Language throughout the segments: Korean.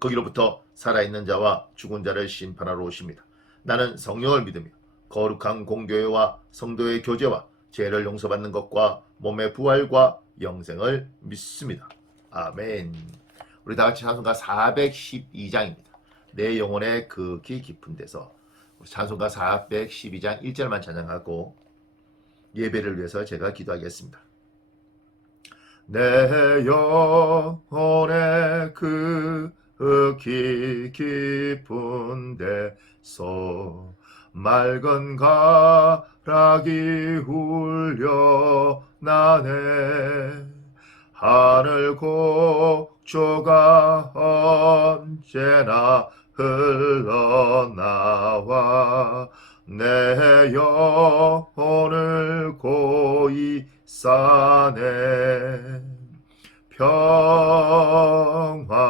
거기로부터 살아있는 자와 죽은 자를 심판하러 오십니다. 나는 성령을 믿으며 거룩한 공교회와 성도의 교제와 죄를 용서받는 것과 몸의 부활과 영생을 믿습니다. 아멘. 우리 다 같이 찬송가 412장입니다. 내 영혼의 극히 깊은 데서 찬송가 412장 1절만 찬양하고 예배를 위해서 제가 기도하겠습니다. 내 영혼의 극히 깊은 데서 맑은 가락이 울려 나네. 하늘 곡조가 언제나 흘러나와 내 영혼을 고이 싸네. 평화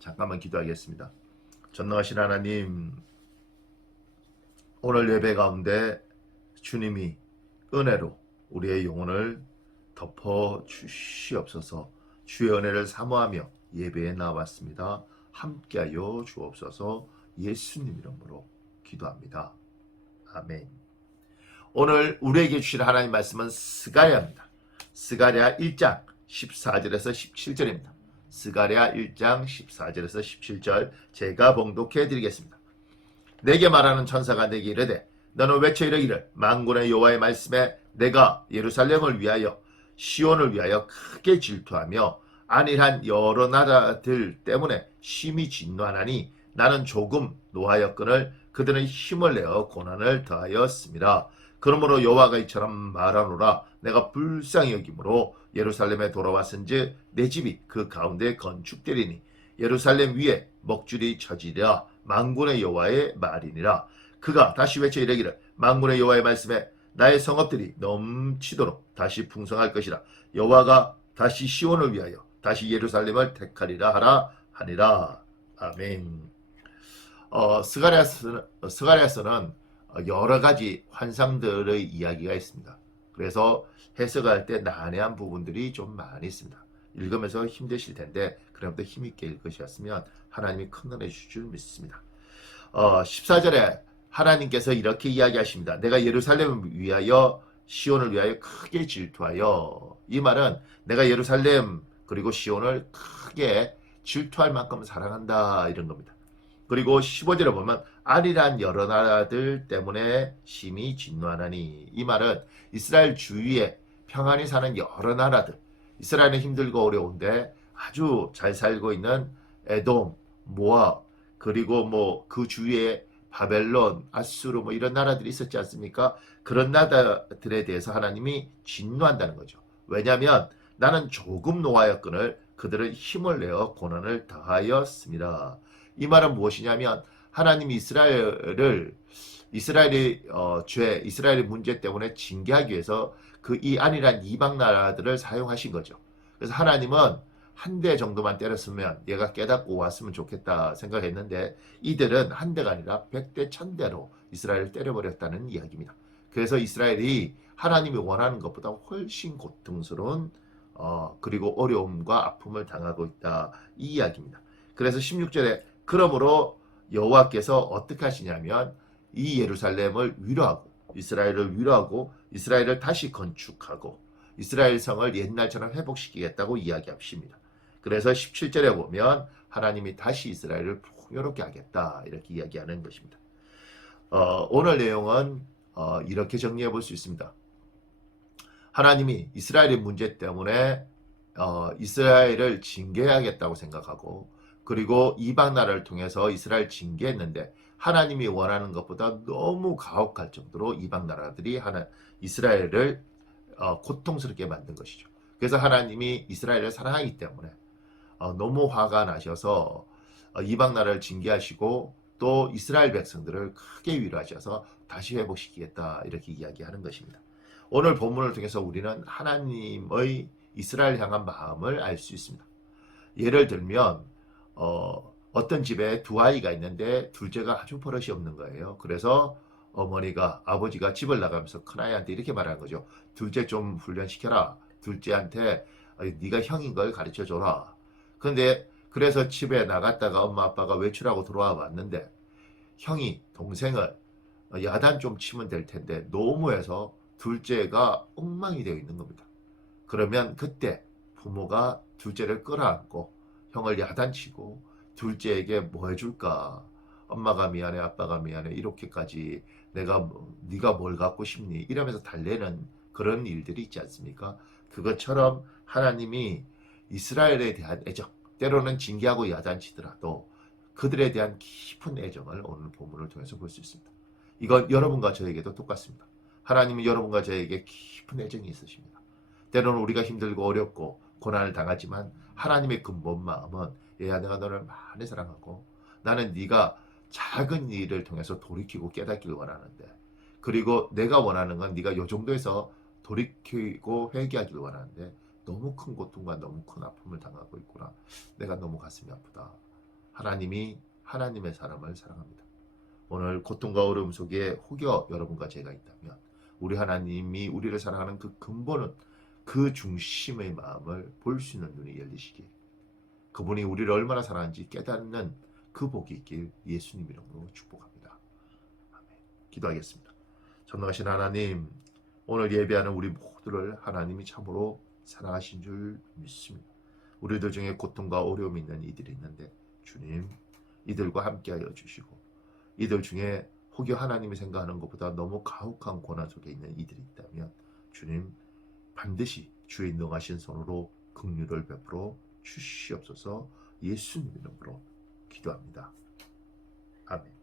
잠깐만 기도하겠습니다 전능하신 하나님 오늘 예배 가운데 주님이 은혜로 우리의 영혼을 덮어 주시옵소서 주의 은혜를 사모하며 예배에 나왔습니다. 함께하여 주옵소서 예수님 이름으로 기도합니다. 아멘. 오늘 우리에게 주실 하나님 말씀은 스가랴입니다. 스가랴 1장 14절에서 17절입니다. 스가랴 1장 14절에서 17절 제가 봉독해 드리겠습니다. 내게 말하는 천사가 내게 이르되 너는 외쳐 이르기를 만군의 여호와의 말씀에 내가 예루살렘을 위하여 시온을 위하여 크게 질투하며 안일한 여러 나라들 때문에 심히 진노하나니 나는 조금 노하였거늘 그들은 힘을 내어 고난을 더하였습니다. 그러므로 여호와가 이처럼 말하노라. 내가 불쌍히 여김으로 예루살렘에 돌아왔은즉 내 집이 그 가운데 건축되리니 예루살렘 위에 먹줄이 쳐지리라 만군의 여호와의 말이니라. 그가 다시 외쳐 이르기를 만군의 여호와의 말씀에 나의 성읍들이 넘치도록 다시 풍성할 것이라. 여호와가 다시 시온을 위하여 다시 예루살렘을 택하리라 하라 하니라. 아멘. 어, 스가랴스는 여러 가지 환상들의 이야기가 있습니다. 그래서 해석할 때 난해한 부분들이 좀 많이 있습니다. 읽으면서 힘드실 텐데 그럼부터 힘있게 읽으셨으면 하나님이 큰 은혜 주실 줄 믿습니다. 어, 14절에 하나님께서 이렇게 이야기하십니다. 내가 예루살렘을 위하여 시온을 위하여 크게 질투하여 이 말은 내가 예루살렘 그리고 시온을 크게 질투할 만큼 사랑한다 이런 겁니다. 그리고 15절에 보면 아리란 여러 나라들 때문에 심히 진노하나니 이 말은 이스라엘 주위에 평안히 사는 여러 나라들 이스라엘은 힘들고 어려운데 아주 잘 살고 있는 에돔, 모압 그리고 뭐 그 주위에 바벨론, 아수르 뭐 이런 나라들이 있었지 않습니까? 그런 나라들에 대해서 하나님이 진노한다는 거죠. 왜냐하면 나는 조금 노하였거늘 그들은 힘을 내어 고난을 당하였습니다. 이 말은 무엇이냐면 하나님이 이스라엘을 이스라엘의 어, 죄, 이스라엘의 문제 때문에 징계하기 위해서 그 이 안이란 이방 나라들을 사용하신 거죠. 그래서 하나님은 한 대 정도만 때렸으면 얘가 깨닫고 왔으면 좋겠다 생각했는데 이들은 한 대가 아니라 백 대 천 대로 이스라엘을 때려버렸다는 이야기입니다. 그래서 이스라엘이 하나님이 원하는 것보다 훨씬 고통스러운 어, 그리고 어려움과 아픔을 당하고 있다 이 이야기입니다. 그래서 16절에 그러므로 여호와께서 어떻게 하시냐면 이 예루살렘을 위로하고 이스라엘을 위로하고 이스라엘을 다시 건축하고 이스라엘 성을 옛날처럼 회복시키겠다고 이야기하십니다. 그래서 17절에 보면 하나님이 다시 이스라엘을 풍요롭게 하겠다 이렇게 이야기하는 것입니다. 어, 오늘 내용은 어, 이렇게 정리해 볼 수 있습니다. 하나님이 이스라엘의 문제 때문에 어, 이스라엘을 징계해야겠다고 생각하고 그리고 이방 나라를 통해서 이스라엘 징계했는데 하나님이 원하는 것보다 너무 가혹할 정도로 이방 나라들이 하나 이스라엘을 어, 고통스럽게 만든 것이죠. 그래서 하나님이 이스라엘을 사랑하기 때문에 어, 너무 화가 나셔서 어, 이방 나라를 징계하시고 또 이스라엘 백성들을 크게 위로하셔서 다시 회복시키겠다 이렇게 이야기하는 것입니다. 오늘 본문을 통해서 우리는 하나님의 이스라엘 향한 마음을 알 수 있습니다. 예를 들면 어, 어떤 집에 두 아이가 있는데 둘째가 아주 버릇이 없는 거예요. 그래서 어머니가 아버지가 집을 나가면서 큰 아이한테 이렇게 말하는 거죠. 둘째 좀 훈련시켜라. 둘째한테 어, 네가 형인 걸 가르쳐 줘라. 근데 그래서 집에 나갔다가 엄마 아빠가 외출하고 들어와 봤는데 형이 동생을 어, 야단 좀 치면 될 텐데 노무해서 둘째가 엉망이 되어 있는 겁니다. 그러면 그때 부모가 둘째를 끌어안고 형을 야단치고 둘째에게 뭐 해줄까? 엄마가 미안해, 아빠가 미안해, 이렇게까지 내가 뭐- 네가 뭘 갖고 싶니? 이러면서 달래는 그런 일들이 있지 않습니까? 그것처럼 하나님이 이스라엘에 대한 애정, 때로는 징계하고 야단치더라도 그들에 대한 깊은 애정을 오늘 본문을 통해서 볼 수 있습니다. 이건 여러분과 저에게도 똑같습니다. 하나님은 여러분과 저에게 깊은 애정이 있으십니다. 때로는 우리가 힘들고 어렵고 고난을 당하지만 하나님의 근본 마음은 얘야 내가 너를 많이 사랑하고 나는 네가 작은 일을 통해서 돌이키고 깨닫기를 원하는데 그리고 내가 원하는 건 네가 요 정도에서 돌이키고 회개하기를 원하는데 너무 큰 고통과 너무 큰 아픔을 당하고 있구나. 내가 너무 가슴이 아프다. 하나님이 하나님의 사람을 사랑합니다. 오늘 고통과 어려움 속에 혹여 여러분과 제가 있다면 우리 하나님이 우리를 사랑하는 그 근본은 그 중심의 마음을 볼 수 있는 눈이 열리시기 그분이 우리를 얼마나 사랑하는지 깨닫는 그 복이 있길 예수님 이름으로 축복합니다. 아멘. 기도하겠습니다. 전능하신 하나님 오늘 예배하는 우리 모두를 하나님이 참으로 사랑하신 줄 믿습니다. 우리들 중에 고통과 어려움이 있는 이들이 있는데 주님 이들과 함께하여 주시고 이들 중에 혹여 하나님이 생각하는 것보다 너무 가혹한 고난 속에 있는 이들이 있다면 주님 반드시 주의 능하신 손으로 긍휼을 베풀어 주시옵소서 예수님의 이름으로 기도합니다. 아멘.